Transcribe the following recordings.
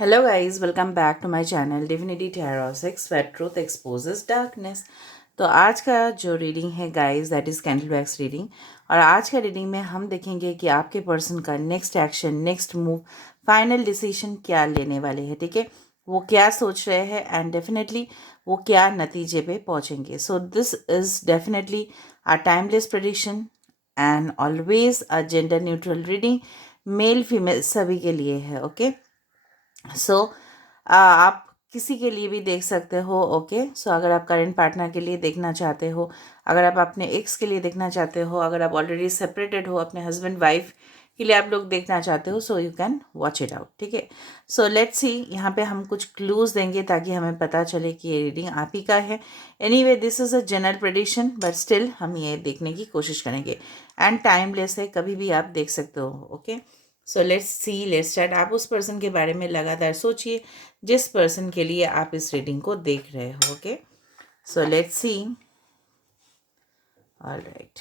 Hello guys, welcome back to my channel Divinity Tarot 6 where truth exposes darkness। तो आज का जो reading है guys that is candle wax reading. और आज का रीडिंग में हम देखेंगे कि आपके पर्सन का next action, next move, final decision क्या लेने वाले हैं। ठीक है, वो क्या सोच रहे हैं एंड डेफिनेटली वो क्या नतीजे पे पहुंचेंगे। So this is definitely a timeless prediction and always a gender neutral reading, male female सभी के लिए है। ओके, सो आप किसी के लिए भी देख सकते हो। ओके, सो अगर आप करंट पार्टनर के लिए देखना चाहते हो, अगर आप अपने एक्स के लिए देखना चाहते हो, अगर आप ऑलरेडी सेपरेटेड हो, अपने हस्बैंड वाइफ के लिए आप लोग देखना चाहते हो, so you can watch it out. ठीक है, सो लेट्स सी, यहाँ पे हम कुछ क्लूज देंगे ताकि हमें पता चले कि ये रीडिंग आप ही का है। Anyway this is a general prediction but still हम ये देखने की कोशिश करेंगे एंड टाइमलेस है, कभी भी आप देख सकते हो। Okay, so let's C, let's start. आप उस पर्सन के बारे में लगातार सोचिए जिस पर्सन के लिए आप इस रीडिंग को देख रहे हो। Okay, so let's see. Alright,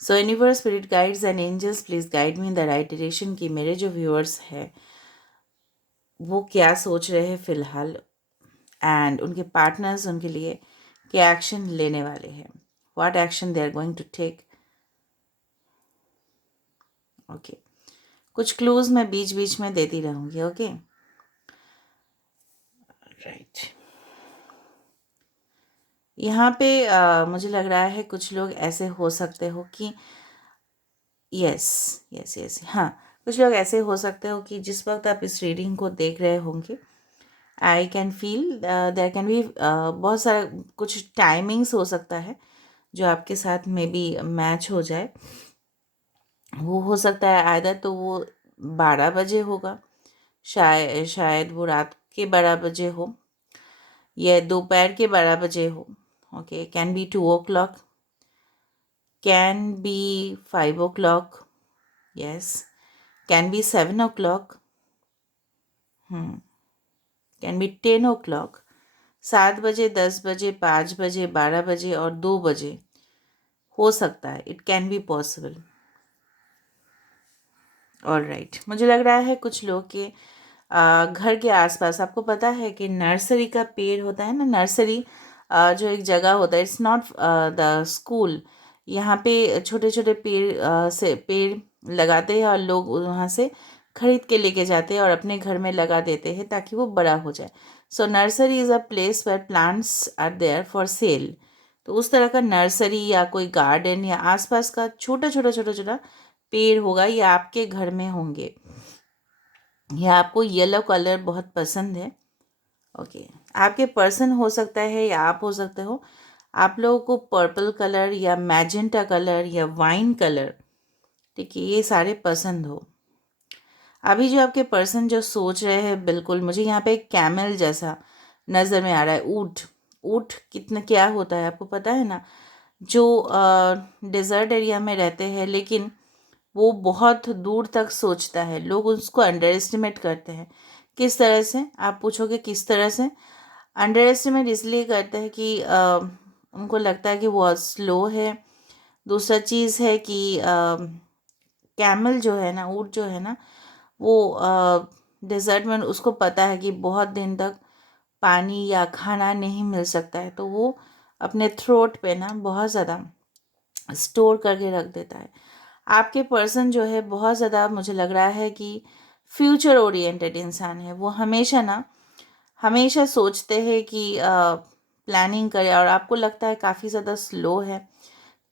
so universe, spirit guides and angels please guide me in the right direction कि मेरे जो व्यूअर्स हैं वो क्या सोच रहे हैं फिलहाल एंड उनके पार्टनर्स उनके लिए क्या एक्शन लेने वाले हैं, what action they are going to take. Okay, कुछ क्लूज मैं बीच बीच में देती रहूँगी। Okay, right. यहाँ पे मुझे लग रहा है कुछ लोग ऐसे हो सकते हो कि यस यस यस, हाँ, कुछ लोग ऐसे हो सकते हो कि जिस वक्त आप इस रीडिंग को देख रहे होंगे I can feel there can be बहुत सारा कुछ टाइमिंग्स हो सकता है जो आपके साथ में भी मैच हो जाए। वो हो सकता है आइदर तो वो 12 बजे होगा, शायद वो रात के 12 बजे हो या दोपहर के 12 बजे हो। Okay, can B 2 o'clock, can be 5 o'clock, yes, can be 7 o'clock, can be 10 o'clock, 7 बजे, 10 बजे, 5 बजे, 12 बजे और 2 बजे हो सकता है। It can be possible. All right, मुझे लग रहा है कुछ लोग के घर के आसपास, आपको पता है कि नर्सरी का पेड़ होता है ना, नर्सरी जो एक जगह होता है, इट्स नॉट द स्कूल। यहाँ पे छोटे छोटे पेड़ से पेड़ लगाते हैं और लोग वहाँ से खरीद के लेके जाते हैं और अपने घर में लगा देते हैं ताकि वो बड़ा हो जाए। So nursery is a place where plants are there for sale. तो उस तरह का नर्सरी या कोई गार्डन या आसपास का छोटा छोटा छोटा छोटा पेड़ होगा या आपके घर में होंगे, या आपको येलो कलर बहुत पसंद है। ओके, आपके पर्सन हो सकता है या आप हो सकते हो, आप लोगों को पर्पल कलर या मैजेंटा कलर या वाइन कलर, ठीक है, ये सारे पसंद हो। अभी जो आपके पर्सन जो सोच रहे हैं, बिल्कुल मुझे यहाँ पे एक कैमल जैसा नज़र में आ रहा है। ऊँट, ऊँट कितना क्या होता है आपको पता है ना, जो डेजर्ट एरिया में रहते हैं लेकिन वो बहुत दूर तक सोचता है, लोग उसको अंडर एस्टिमेट करते हैं। किस तरह से आप पूछोगे, किस तरह से अंडर एस्टिमेट इसलिए करते हैं कि उनको लगता है कि वो स्लो है। दूसरा चीज़ है कि कैमल जो है ना, ऊँट जो है ना, वो डेजर्ट में उसको पता है कि बहुत दिन तक पानी या खाना नहीं मिल सकता है, तो वो अपने थ्रोट पे ना बहुत ज़्यादा स्टोर करके रख देता है। आपके पर्सन जो है बहुत ज़्यादा, मुझे लग रहा है कि फ्यूचर ओरिएंटेड इंसान है। वो हमेशा ना, हमेशा सोचते हैं कि प्लानिंग करें, और आपको लगता है काफ़ी ज़्यादा स्लो है,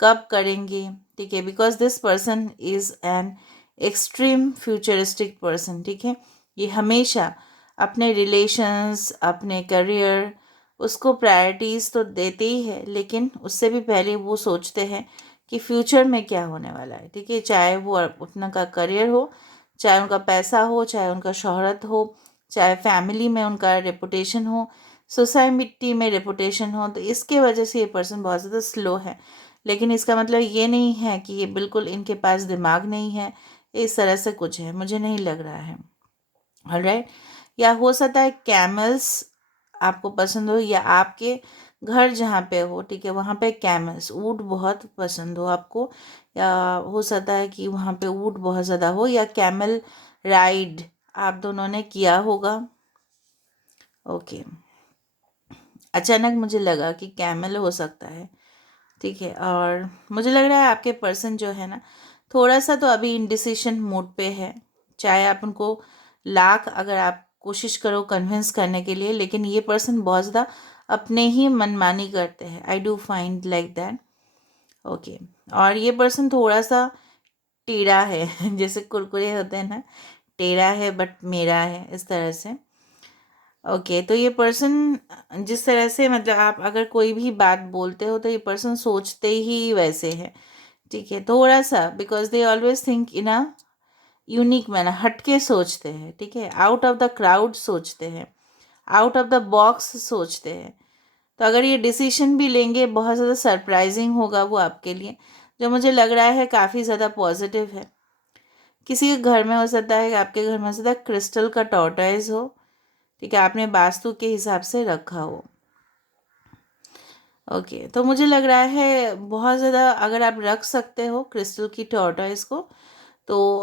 कब करेंगे। ठीक है, because this person is an extreme futuristic person. ठीक है, ये हमेशा अपने रिलेशंस, अपने करियर, उसको प्रायोरिटीज़ तो देते ही है, लेकिन उससे भी पहले वो सोचते हैं कि फ्यूचर में क्या होने वाला है। ठीक है, चाहे वो अपना का करियर हो, चाहे उनका पैसा हो, चाहे उनका शोहरत हो, चाहे फैमिली में उनका रेपुटेशन हो, सोसाइटी में रेपुटेशन हो, तो इसके वजह से ये पर्सन बहुत ज़्यादा स्लो है। लेकिन इसका मतलब ये नहीं है कि ये बिल्कुल इनके पास दिमाग नहीं है, इस तरह से कुछ है, मुझे नहीं लग रहा है। ऑलराइट, या हो सकता है कैमल्स आपको पसंद हो, या आपके घर जहाँ पे हो, ठीक है, वहाँ पे कैमल्स, ऊँट बहुत पसंद हो आपको, या हो सकता है कि वहाँ पे ऊँट बहुत ज़्यादा हो या कैमल राइड आप दोनों ने किया होगा। ओके, अचानक मुझे लगा कि कैमल हो सकता है, ठीक है। और मुझे लग रहा है आपके पर्सन जो है ना, थोड़ा सा तो अभी इनडिसिशन मोड पे है। चाहे आप उनको लाख अगर आप कोशिश करो कन्विंस करने के लिए, लेकिन ये पर्सन बहुत ज़्यादा अपने ही मनमानी करते हैं। I do find like that. Okay, और ये पर्सन थोड़ा सा टेढ़ा है जैसे कुरकुरे होते हैं ना, टेढ़ा है बट मेरा है, इस तरह से। ओके, तो ये पर्सन जिस तरह से, मतलब आप अगर कोई भी बात बोलते हो तो ये पर्सन सोचते ही वैसे है, ठीक है। थोड़ा सा, because they always think in a unique manner, हटके सोचते हैं, ठीक है। आउट ऑफ द क्राउड सोचते हैं, आउट ऑफ द बॉक्स सोचते हैं। तो अगर ये डिसीजन भी लेंगे, बहुत ज़्यादा सरप्राइजिंग होगा वो आपके लिए, जो मुझे लग रहा है काफ़ी ज़्यादा पॉजिटिव है। किसी के घर में हो सकता है, आपके घर में हो सकता है क्रिस्टल का टॉर्टॉइज हो, ठीक है, आपने वास्तु के हिसाब से रखा हो। ओके, तो मुझे लग रहा है बहुत ज़्यादा अगर आप रख सकते हो क्रिस्टल की टॉर्टॉइज को, तो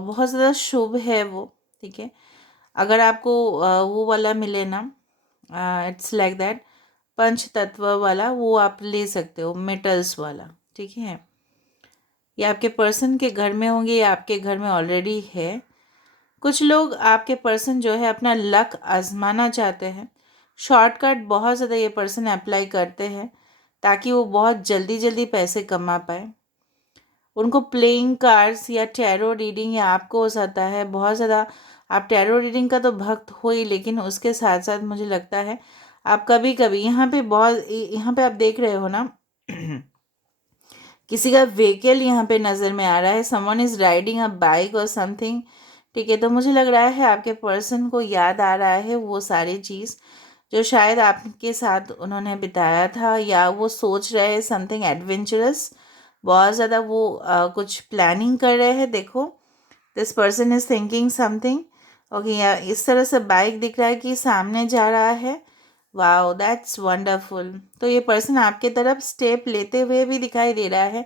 बहुत ज़्यादा शुभ है वो, ठीक है। अगर आपको वो वाला मिले ना, इट्स लाइक दैट, पंच तत्व वाला, वो आप ले सकते हो, मेटल्स वाला, ठीक है। ये आपके पर्सन के घर में होंगे या आपके घर में ऑलरेडी है। कुछ लोग आपके पर्सन जो है अपना लक आजमाना चाहते हैं। शॉर्टकट बहुत ज़्यादा ये पर्सन अप्लाई करते हैं ताकि वो बहुत जल्दी जल्दी पैसे कमा पाए। उनको प्लेइंग कार्ड्स या टैरो रीडिंग, या आपको हो सकता है बहुत ज़्यादा, आप टैरो रीडिंग का तो भक्त हो ही, लेकिन उसके साथ साथ मुझे लगता है आप कभी कभी यहाँ पे आप देख रहे हो ना किसी का व्हीकल यहाँ पे नज़र में आ रहा है, someone is riding a bike और समथिंग, ठीक है। तो मुझे लग रहा है आपके पर्सन को याद आ रहा है वो सारी चीज़ जो शायद आपके साथ उन्होंने बिताया था, या वो सोच रहे हैं समथिंग एडवेंचरस, बहुत ज़्यादा वो कुछ प्लानिंग कर रहे हैं। देखो, this person is thinking something. Okay, या इस तरह से बाइक दिख रहा है कि सामने जा रहा है। Wow, that's wonderful. तो ये पर्सन आपके तरफ स्टेप लेते हुए भी दिखाई दे रहा है।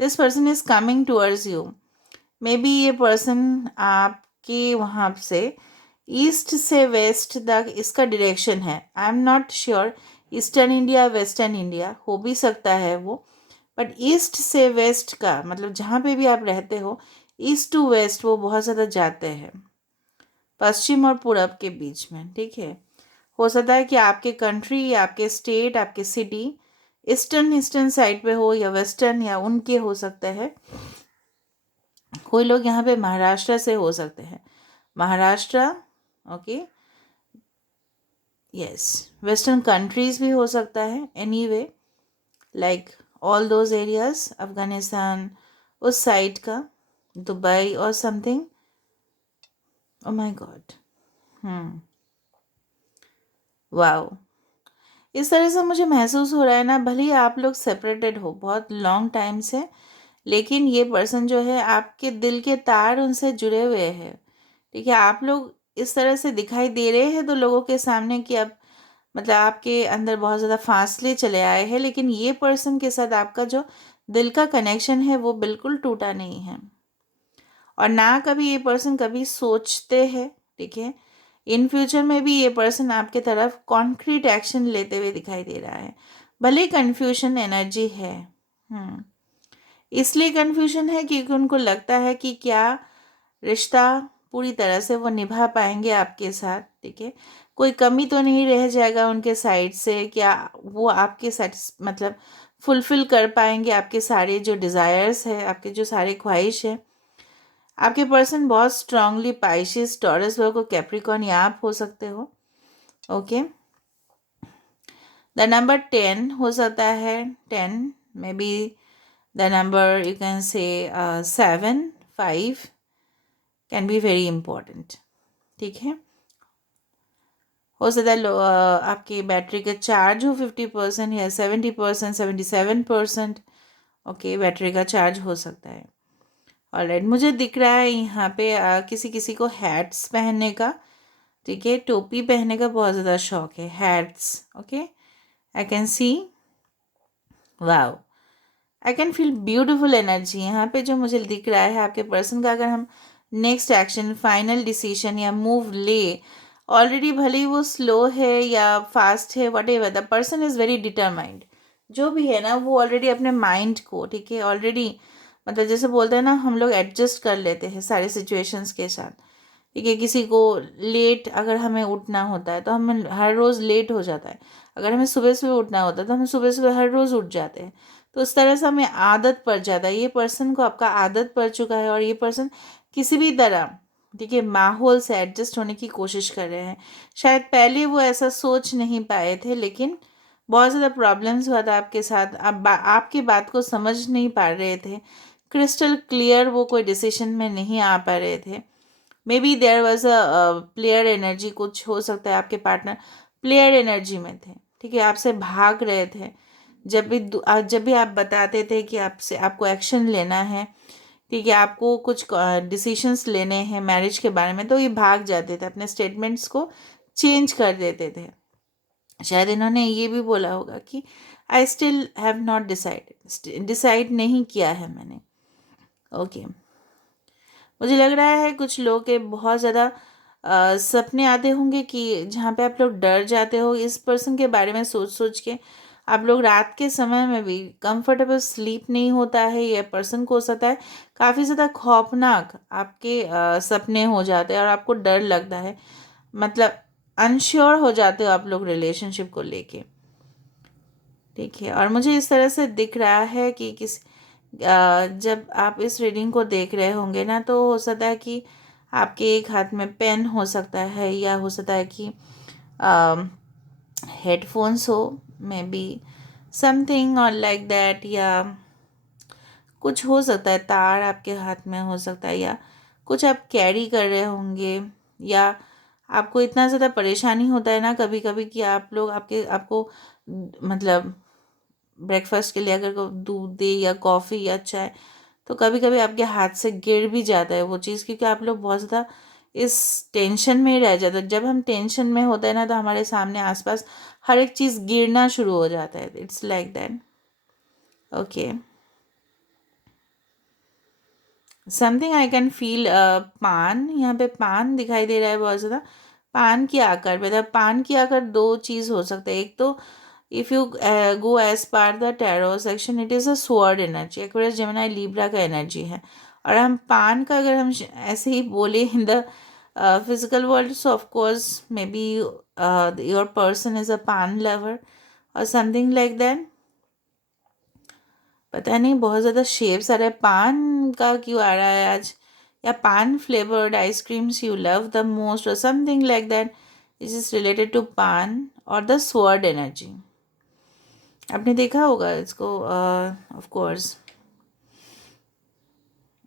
This person is coming towards you. May be ये पर्सन आपके वहाँ से ईस्ट से वेस्ट तक इसका डायरेक्शन है। I am not sure eastern India western India हो भी सकता है वो, बट ईस्ट से वेस्ट का मतलब जहाँ पे भी आप रहते हो, ईस्ट टू वेस्ट वो बहुत ज़्यादा जाते हैं, पश्चिम और पूरब के बीच में, ठीक है। हो सकता है कि आपके कंट्री या आपके स्टेट, आपके सिटी ईस्टर्न ईस्टर्न साइड पे हो या वेस्टर्न, या उनके हो सकते हैं। कोई लोग यहाँ पे महाराष्ट्र से हो सकते हैं, Maharashtra, okay, yes, western countries भी हो सकता है, anyway, like all those areas, Afghanistan उस साइड का, दुबई और something. Oh my God, wow, इस तरह से मुझे महसूस हो रहा है ना, भले ही आप लोग सेपरेटेड हो बहुत लॉन्ग टाइम से, लेकिन ये पर्सन जो है आपके दिल के तार उनसे जुड़े हुए हैं, ठीक है। आप लोग इस तरह से दिखाई दे रहे हैं तो लोगों के सामने कि अब मतलब आपके अंदर बहुत ज़्यादा फासले चले आए हैं, लेकिन ये पर्सन के साथ आपका जो दिल का कनेक्शन है वो बिल्कुल टूटा नहीं है। और ना कभी ये पर्सन कभी सोचते हैं, ठीक है, इन फ्यूचर में भी ये पर्सन आपके तरफ कॉन्क्रीट एक्शन लेते हुए दिखाई दे रहा है। भले कन्फ्यूजन एनर्जी है, इसलिए कन्फ्यूजन है क्योंकि उनको लगता है कि क्या रिश्ता पूरी तरह से वो निभा पाएंगे आपके साथ, ठीक है। कोई कमी तो नहीं रह जाएगा उनके साइड से, क्या वो आपके मतलब फुलफिल कर पाएंगे आपके सारे जो डिज़ायर्स है, आपके जो सारे ख्वाहिश है। आपके पर्सन बहुत स्ट्रांगली पाइशिस, टॉरस, वर्गो, कैप्रिकॉर्न या आप हो सकते हो, ओके। द नंबर 10 हो सकता है, 10 may be the number you can say 7, 5 can be very important, ठीक है। हो सकता है आपकी बैटरी का चार्ज हो 50% या 70%, 77%, ओके, बैटरी का चार्ज हो सकता है। ऑलराइट, मुझे दिख रहा है यहाँ पे किसी किसी को हैट्स पहनने का, ठीक है, टोपी पहनने का बहुत ज़्यादा शौक है, hats, okay, I can see, wow, I can feel beautiful energy यहाँ पे जो मुझे दिख रहा है आपके पर्सन का। अगर हम नेक्स्ट एक्शन, फाइनल डिसीजन या मूव ले। ऑलरेडी भले ही वो स्लो है या फास्ट है, what ever, the person is very determined. जो भी है ना, वो ऑलरेडी अपने माइंड को, ठीक है, ऑलरेडी, मतलब जैसे बोलते हैं ना, हम लोग एडजस्ट कर लेते हैं सारे सिचुएशंस के साथ, ठीक है। किसी को लेट अगर हमें उठना होता है तो हमें हर रोज़ लेट हो जाता है, अगर हमें सुबह सुबह उठना होता है तो हमें सुबह सुबह हर रोज़ उठ जाते हैं। तो उस तरह से हमें आदत पड़ जाता है। ये पर्सन को आपका आदत पड़ चुका है और ये पर्सन किसी भी तरह, ठीक है, माहौल से एडजस्ट होने की कोशिश कर रहे हैं। शायद पहले वो ऐसा सोच नहीं पाए थे, लेकिन बहुत ज़्यादा प्रॉब्लम्स हुआ था आपके साथ, आप आपकी बात को समझ नहीं पा रहे थे, क्रिस्टल क्लियर वो कोई डिसीजन में नहीं आ पा रहे थे। Maybe there was a player energy, कुछ हो सकता है आपके पार्टनर प्लेयर एनर्जी में थे, ठीक है, आपसे भाग रहे थे। जब भी आप बताते थे कि आपसे आपको एक्शन लेना है, ठीक है, आपको कुछ डिसीशंस लेने हैं मैरिज के बारे में, तो ये भाग जाते थे, अपने स्टेटमेंट्स को चेंज कर देते थे। शायद इन्होंने ये भी बोला होगा कि I still have not decided, decide नहीं किया है मैंने। ओके, मुझे लग रहा है कुछ लोग के बहुत ज़्यादा सपने आते होंगे कि जहाँ पे आप लोग डर जाते हो इस पर्सन के बारे में सोच सोच के। आप लोग रात के समय में भी कंफर्टेबल स्लीप नहीं होता है, ये पर्सन को हो सकता है काफ़ी ज़्यादा खौफनाक आपके सपने हो जाते हैं और आपको डर लगता है, मतलब अनश्योर हो जाते हो आप लोग रिलेशनशिप को लेके, ठीक है। और मुझे इस तरह से दिख रहा है कि जब आप इस रीडिंग को देख रहे होंगे ना, तो हो सकता है कि आपके एक हाथ में पेन हो सकता है, या हो सकता है कि हेडफोन्स हो, मे बी समथिंग और लाइक दैट, या कुछ हो सकता है, तार आपके हाथ में हो सकता है, या कुछ आप कैरी कर रहे होंगे, या आपको इतना ज़्यादा परेशानी होता है ना कभी कभी कि आप लोग आपको मतलब ब्रेकफास्ट के लिए अगर दूध दे या कॉफ़ी या चाय, तो कभी कभी आपके हाथ से गिर भी जाता है वो चीज़, क्योंकि आप लोग बहुत ज़्यादा इस टेंशन में ही रह जाते हैं। जब हम टेंशन में होते हैं ना, तो हमारे सामने आसपास हर एक चीज़ गिरना शुरू हो जाता है। It's like that. Okay, something I can feel. पान, यहाँ पे पान दिखाई दे रहा है बहुत ज़्यादा। पान की आकार, मतलब पान की आकार दो चीज़ हो सकता है। एक तो if you go as per the tarot section, it is a sword energy, Aquarius Gemini Libra का एनर्जी है। और हम पान का अगर हम ऐसे ही बोले in the physical world, so of course may be your person is a पान लवर और समथिंग लाइक दैट। पता नहीं, बहुत ज़्यादा शेप्स आ रहा है पान का, क्यों आ रहा है आज, या paan flavoured ice creams you love the most और something like that. Is is related to paan और द स्वॉर्ड एनर्जी। आपने देखा होगा इसको, of course.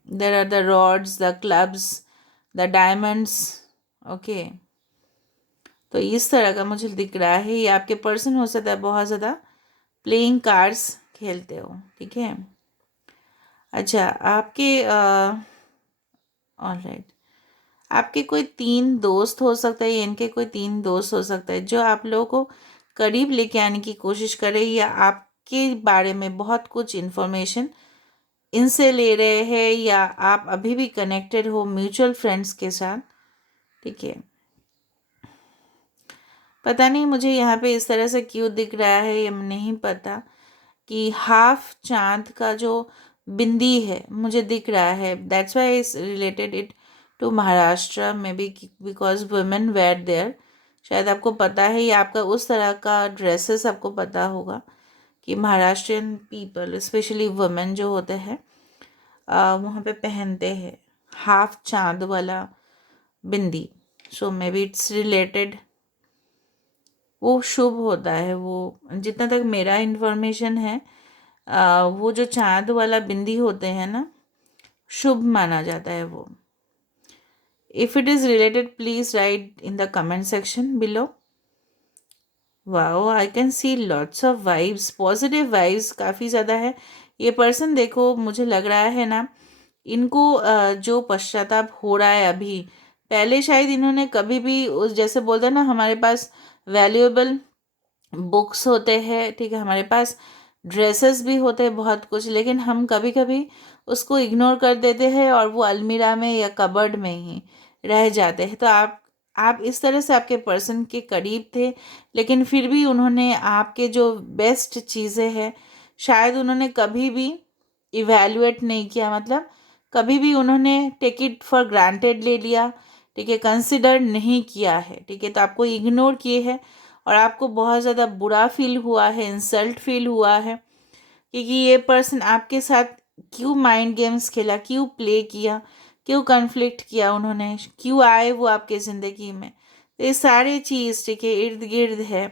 There are the rods, the clubs, the diamonds. Okay, तो इस तरह का मुझे दिख रहा है। ये आपके पर्सन हो सकता है बहुत ज़्यादा प्लेइंग कार्ड्स खेलते हो, ठीक है। अच्छा, आपके ऑलराइट, आपके कोई तीन दोस्त हो सकता है, इनके कोई तीन दोस्त हो सकता है जो आप लोगों को करीब लेके आने की कोशिश कर रहे हैं, या आपके बारे में बहुत कुछ इन्फॉर्मेशन इनसे ले रहे हैं, या आप अभी भी कनेक्टेड हो म्यूचुअल फ्रेंड्स के साथ, ठीक है। पता नहीं मुझे यहाँ पे इस तरह से क्यों दिख रहा है, ये नहीं पता, कि हाफ चांद का जो बिंदी है मुझे दिख रहा है। That's why is related it to Maharashtra, maybe because women were there. शायद आपको पता है, या आपका उस तरह का ड्रेसेस आपको पता होगा कि महाराष्ट्रियन पीपल स्पेशली वुमेन जो होते हैं वहाँ पे पहनते हैं हाफ चांद वाला बिंदी। सो मे बी इट्स रिलेटेड, वो शुभ होता है वो, जितना तक मेरा इन्फॉर्मेशन है। वो जो चांद वाला बिंदी होते हैं ना, शुभ माना जाता है वो। If it is related please write in the comment section below. Wow, I can see lots of vibes, positive vibes काफ़ी ज़्यादा है। ये पर्सन देखो, मुझे लग रहा है ना, इनको जो पश्चाताप हो रहा है अभी, पहले शायद इन्होंने कभी भी उस, जैसे बोलते हैं ना, हमारे पास वैल्यूएबल बुक्स होते हैं, ठीक है, हमारे पास ड्रेसेस भी होते हैं बहुत कुछ, लेकिन हम कभी कभी उसको इग्नोर कर देते हैं और वो अलमीरा में या कबर्ड में ही रह जाते हैं। तो आप इस तरह से आपके पर्सन के करीब थे, लेकिन फिर भी उन्होंने आपके जो बेस्ट चीज़ें हैं शायद उन्होंने कभी भी इवैल्यूएट नहीं किया, मतलब कभी भी उन्होंने टेक इट फॉर ग्रांटेड ले लिया, ठीक है, कंसिडर नहीं किया है, ठीक है। तो आपको इग्नोर किए हैं और आपको बहुत ज़्यादा बुरा फील हुआ है, इंसल्ट फील हुआ है, क्योंकि ये पर्सन आपके साथ क्यों माइंड गेम्स खेला, क्यों प्ले किया, क्यों कन्फ्लिक्ट किया उन्होंने, क्यों आए वो आपके ज़िंदगी में। तो ये सारी चीज़, ठीक है, इर्द गिर्द है।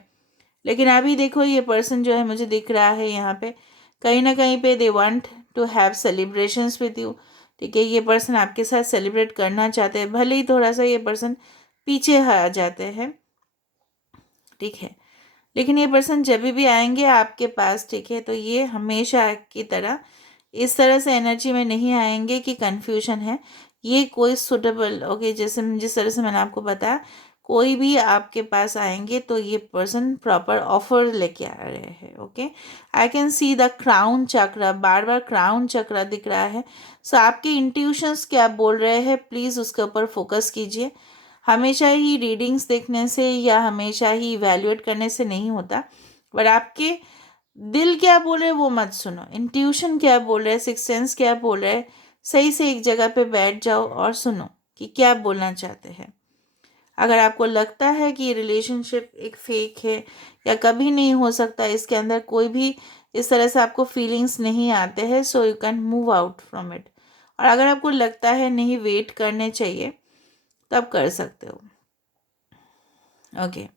लेकिन अभी देखो ये पर्सन जो है मुझे दिख रहा है यहाँ पे कहीं ना कहीं पे they want to have celebrations with you, ठीक है। ये पर्सन आपके साथ सेलिब्रेट करना चाहते हैं, भले ही थोड़ा सा ये पर्सन पीछे आ जाते हैं, ठीक है। लेकिन ये पर्सन जब भी आएंगे आपके पास, ठीक है, तो ये हमेशा की तरह इस तरह से एनर्जी में नहीं आएंगे कि कन्फ्यूजन है। ये कोई सुटेबल, ओके, जैसे जिस तरह से मैंने आपको बताया, कोई भी आपके पास आएंगे तो ये पर्सन प्रॉपर ऑफर लेके आ रहे हैं, okay. I can see the crown चक्र, बार बार क्राउन चक्र दिख रहा है। सो आपके इंट्यूशंस क्या बोल रहे हैं, प्लीज़ उसके ऊपर फोकस कीजिए। हमेशा ही रीडिंग्स देखने से या हमेशा ही इवैल्यूएट करने से नहीं होता, बट आपके दिल क्या बोल रहे हैं वो मत सुनो, इंट्यूशन क्या बोल रहे हैं, सिक्स सेंस क्या बोल रहे हैं, सही से एक जगह पे बैठ जाओ और सुनो कि क्या बोलना चाहते हैं। अगर आपको लगता है कि ये रिलेशनशिप एक फेक है या कभी नहीं हो सकता, इसके अंदर कोई भी इस तरह से आपको फीलिंग्स नहीं आते हैं, so you can move out from it. और अगर आपको लगता है नहीं वेट करने चाहिए, तब कर सकते हो, okay.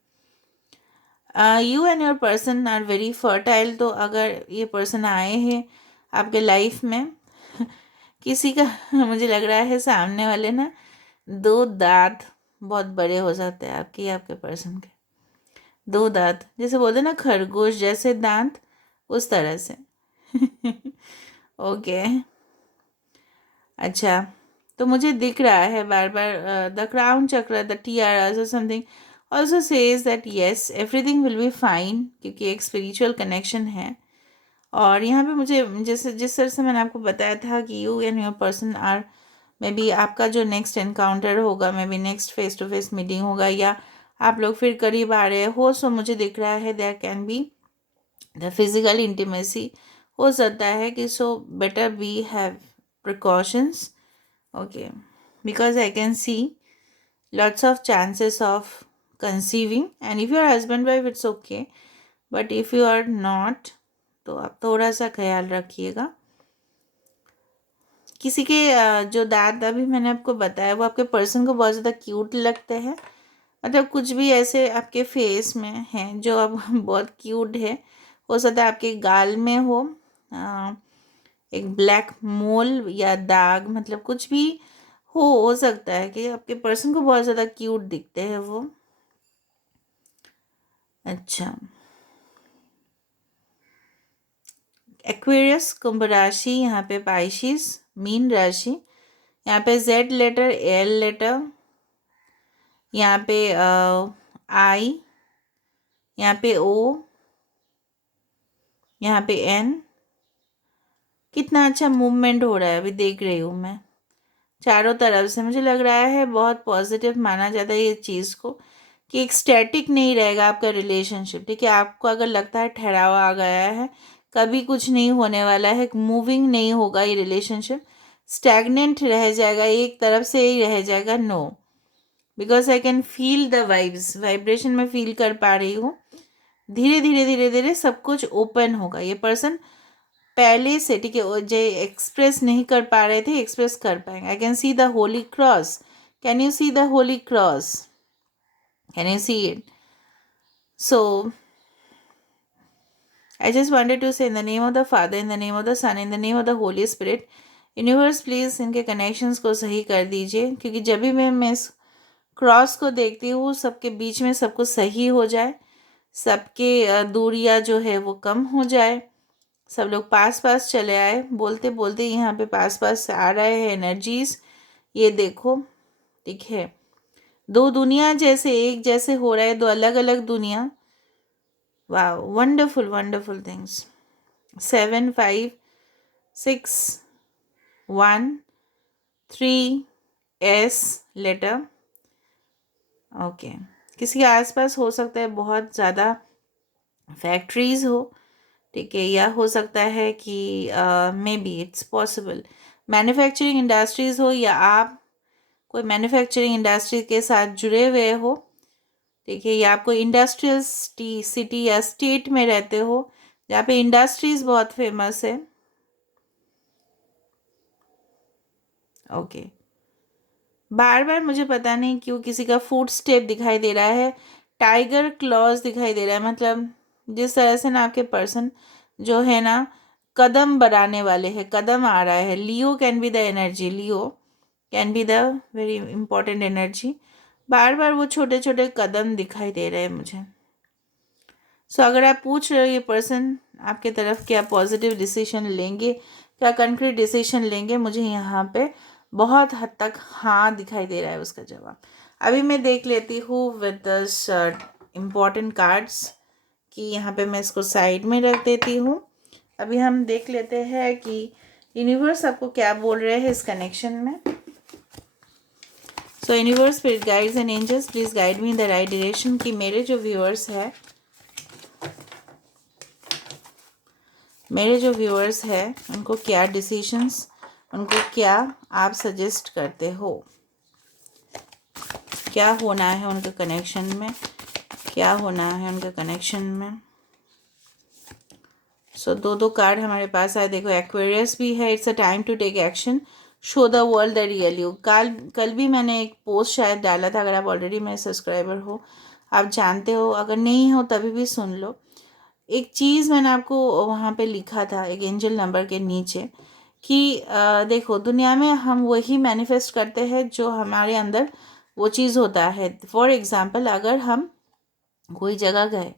You and your person are very fertile. तो अगर ये पर्सन आए हैं आपके लाइफ में किसी का मुझे लग रहा है सामने वाले ना दो दांत बहुत बड़े हो जाते हैं आपके, आपके पर्सन के दो दांत, जैसे बोलते हैं ना खरगोश जैसे दांत, उस तरह से ओके। अच्छा, तो मुझे दिख रहा है बार बार द क्राउन चक्र, the Tiara something also says that yes everything will be fine, क्योंकि एक स्पिरिचुअल कनेक्शन है। और यहाँ पे मुझे जैसे जिस तरह से मैंने आपको बताया था कि you and your person are maybe आपका जो नेक्स्ट एनकाउंटर होगा, maybe next face to face meeting होगा, या आप लोग फिर करीब आ रहे हो, सो मुझे दिख रहा है there can be the physical intimacy हो सकता है कि, so better be have precautions, okay, because I can see lots of chances of conceiving, and if you are husband wife it's okay, but if you are not, तो आप थोड़ा सा ख्याल रखिएगा। किसी के जो दांत अभी मैंने आपको बताया वो आपके पर्सन को बहुत ज़्यादा क्यूट लगते हैं, मतलब कुछ भी ऐसे आपके फेस में हैं जो अब बहुत क्यूट है। हो सकता है आपके गाल में हो एक ब्लैक मोल या दाग, मतलब कुछ भी हो सकता है कि आपके पर्सन को बहुत ज़्यादा क्यूट दिखते हैं वो। अच्छा, एक्वेरियस, कुंभ राशि, यहाँ पे पाइशिस, मीन राशि, यहाँ पे जेड लेटर, एल लेटर, यहाँ पे आई, यहाँ पे ओ, यहाँ पे एन। कितना अच्छा मूवमेंट हो रहा है, अभी देख रही हूँ मैं चारों तरफ से। मुझे लग रहा है बहुत पॉजिटिव माना जाता है ये चीज़ को, कि एक स्टैटिक नहीं रहेगा आपका रिलेशनशिप, ठीक है। आपको अगर लगता है ठहराव आ गया है, कभी कुछ नहीं होने वाला है, मूविंग नहीं होगा ये रिलेशनशिप, स्टैगनेंट रह जाएगा, एक तरफ से ही रह जाएगा, no, because I can feel the vibes, vibration में फील कर पा रही हूँ। धीरे धीरे धीरे धीरे सब कुछ ओपन होगा। ये पर्सन पहले से, ठीक है, जो एक्सप्रेस नहीं कर पा रहे थे एक्सप्रेस कर पाएंगे। I can see the Holi cross, can you see the Holi cross, can you see it? So I just wanted to say in the name of the Father, in the name of the Son, in the name of the Holy Spirit, universe please इनके connections को सही कर दीजिए, क्योंकि जब भी मैं इस क्रॉस को देखती हूँ सबके बीच में सब कुछ सही हो जाए, सबके दूरियाँ जो है वो कम हो जाए, सब लोग पास पास चले आए। बोलते बोलते यहाँ पे पास पास आ रहे हैं एनर्जीज, ये देखो, ठीक है। दो दुनिया जैसे एक जैसे हो रहा है, दो अलग अलग दुनिया। वाह, wonderful wonderful things. 7 5 6 1 3 S letter. Okay, किसी के आसपास हो सकता है बहुत ज़्यादा फैक्ट्रीज हो, ठीक है, या हो सकता है कि may be it's possible manufacturing industries हो, या आप कोई मैन्युफैक्चरिंग इंडस्ट्री के साथ जुड़े हुए हो, ठीक है, या आप कोई इंडस्ट्रियल सिटी या स्टेट में रहते हो जहाँ पे इंडस्ट्रीज बहुत फेमस है। ओके, बार बार मुझे पता नहीं क्यों किसी का फुट स्टेप दिखाई दे रहा है, टाइगर क्लॉज दिखाई दे रहा है, मतलब जिस तरह से ना आपके पर्सन जो है ना कदम बढ़ाने वाले हैं, कदम आ रहा है। Leo can be the energy, Leo can be the very important energy. बार बार वो छोटे छोटे कदम दिखाई दे रहे हैं मुझे। सो अगर आप पूछ रहे हो ये पर्सन आपके तरफ क्या पॉजिटिव डिसीजन लेंगे, क्या कंक्रीट डिसीजन लेंगे, मुझे यहाँ पे बहुत हद तक हाँ दिखाई दे रहा है उसका जवाब। अभी मैं देख लेती हूँ विद द इम्पॉर्टेंट कार्ड्स कि यहाँ पे मैं इसको साइड में रख देती हूँ। अभी हम देख लेते हैं कि यूनिवर्स आपको क्या बोल रहे हैं इस कनेक्शन में। So universe, spirit guides and angels, please guide me in the right direction कि मेरे जो व्यूअर्स हैं उनको क्या डिसीशंस, उनको क्या आप सजेस्ट करते हो, क्या होना है उनके कनेक्शन में, क्या होना है उनके कनेक्शन में। सो दो कार्ड हमारे पास आए, देखो एक्वेरियस भी है, it's a time to take action, show the world the real you. कल भी मैंने एक पोस्ट शायद डाला था, अगर आप ऑलरेडी मेरे सब्सक्राइबर हो आप जानते हो, अगर नहीं हो तभी भी सुन लो। एक चीज़ मैंने आपको वहाँ पे लिखा था एक एंजल नंबर के नीचे कि देखो दुनिया में हम वही मैनिफेस्ट करते हैं जो हमारे अंदर वो चीज़ होता है। फॉर एग्ज़ाम्पल, अगर हम कोई जगह गए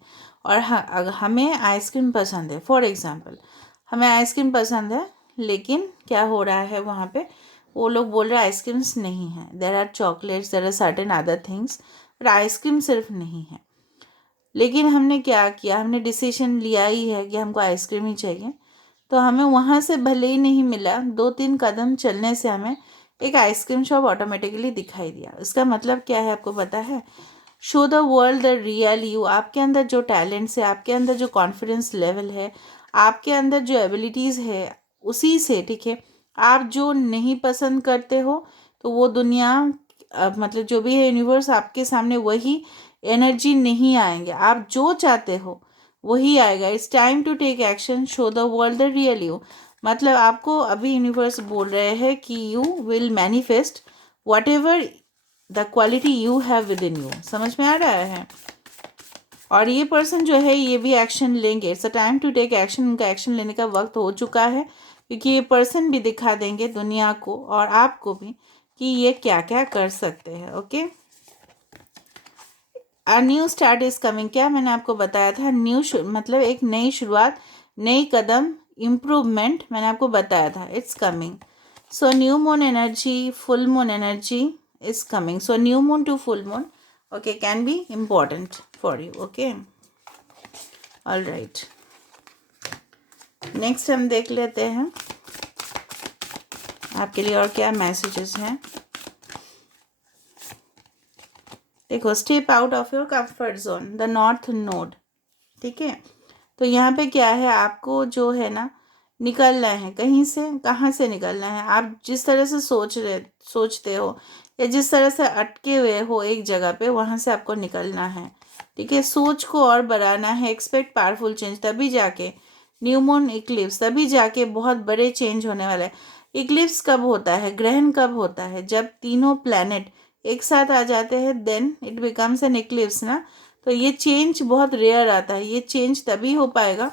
और अगर हमें आइसक्रीम पसंद है, फॉर एग्ज़ाम्पल हमें आइसक्रीम पसंद है, लेकिन क्या हो रहा है वहाँ पे, वो लोग बोल रहे हैं आइसक्रीम्स नहीं है, there are chocolates, there are certain other things, but ice cream सिर्फ नहीं है। लेकिन हमने क्या किया, हमने डिसीजन लिया ही है कि हमको आइसक्रीम ही चाहिए, तो हमें वहाँ से भले ही नहीं मिला, 2-3 कदम चलने से हमें एक आइसक्रीम शॉप ऑटोमेटिकली दिखाई दिया। इसका मतलब क्या है आपको पता है? Show the world the real you. आपके अंदर जो टैलेंट्स है, आपके अंदर जो कॉन्फिडेंस लेवल है, आपके अंदर जो एबिलिटीज़ है, उसी से, ठीक है, आप जो नहीं पसंद करते हो तो वो दुनिया मतलब जो भी है यूनिवर्स आपके सामने वही एनर्जी नहीं आएंगे। आप जो चाहते हो वही आएगा। It's time to take action, show the world the real you. मतलब आपको अभी यूनिवर्स बोल रहे हैं कि you will manifest whatever the quality you have within you. समझ में आ रहा है? और ये पर्सन जो है ये भी एक्शन लेंगे। It's a time to take action. उनका एक्शन लेने का वक्त हो चुका है, क्योंकि ये पर्सन भी दिखा देंगे दुनिया को और आपको भी कि ये क्या क्या कर सकते हैं। Okay, a new start is coming. क्या मैंने आपको बताया था? मतलब एक नई शुरुआत, नई कदम, इम्प्रूवमेंट, मैंने आपको बताया था, it's coming. So new moon energy, full moon energy is coming. So new moon to full moon, okay, can be important for you. Okay, all right, next हम देख लेते हैं आपके लिए और क्या मैसेजेस हैं। देखो, step out of your comfort zone, the north node, ठीक है। तो यहाँ पे क्या है, आपको जो है ना निकलना है कहीं से। कहाँ से निकलना है? आप जिस तरह से सोचते हो या जिस तरह से अटके हुए हो एक जगह पे, वहाँ से आपको निकलना है, ठीक है। सोच को और बढ़ाना है। एक्सपेक्ट पावरफुल चेंज, तभी जाके न्यू मून इक्लिप्स, तभी जाके बहुत बड़े चेंज होने वाले हैं। इक्लिप्स कब होता है, ग्रहण कब होता है? जब तीनों प्लैनेट एक साथ आ जाते हैं, then it becomes an eclipse ना। तो ये चेंज बहुत रेयर आता है। ये चेंज तभी हो पाएगा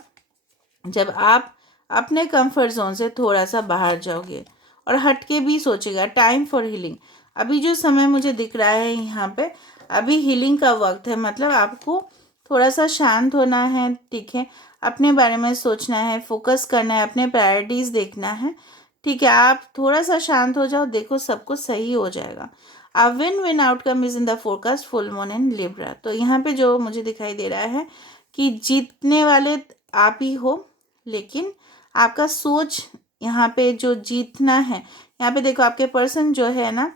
जब आप अपने कंफर्ट जोन से थोड़ा सा बाहर जाओगे और हटके भी सोचेगा। टाइम फॉर हीलिंग, अभी जो समय मुझे दिख रहा है यहाँ पे, अभी हीलिंग का वक्त है। मतलब आपको थोड़ा सा शांत होना है, ठीक है, अपने बारे में सोचना है, फोकस करना है, अपने प्रायोरिटीज़ देखना है, ठीक है। आप थोड़ा सा शांत हो जाओ, देखो सब कुछ सही हो जाएगा। A win win outcome is in the forecast, full moon in Libra. तो यहाँ पे जो मुझे दिखाई दे रहा है कि जीतने वाले आप ही हो, लेकिन आपका सोच यहाँ पे जो जीतना है, यहाँ पे देखो आपके पर्सन जो है ना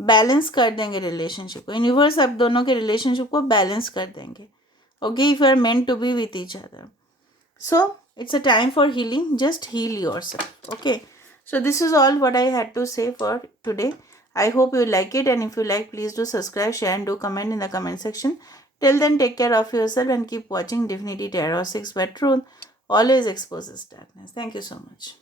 बैलेंस कर देंगे रिलेशनशिप को, यूनिवर्स आप दोनों के रिलेशनशिप को बैलेंस कर देंगे. Okay, if you are meant to be with each other. So it's a time for healing. Just heal yourself. Okay. So this is all what I had to say for today. I hope you like it, and if you like, please do subscribe, share, and do comment in the comment section. Till then, take care of yourself and keep watching Divinity Tarot 6, where truth always exposes darkness. Thank you so much.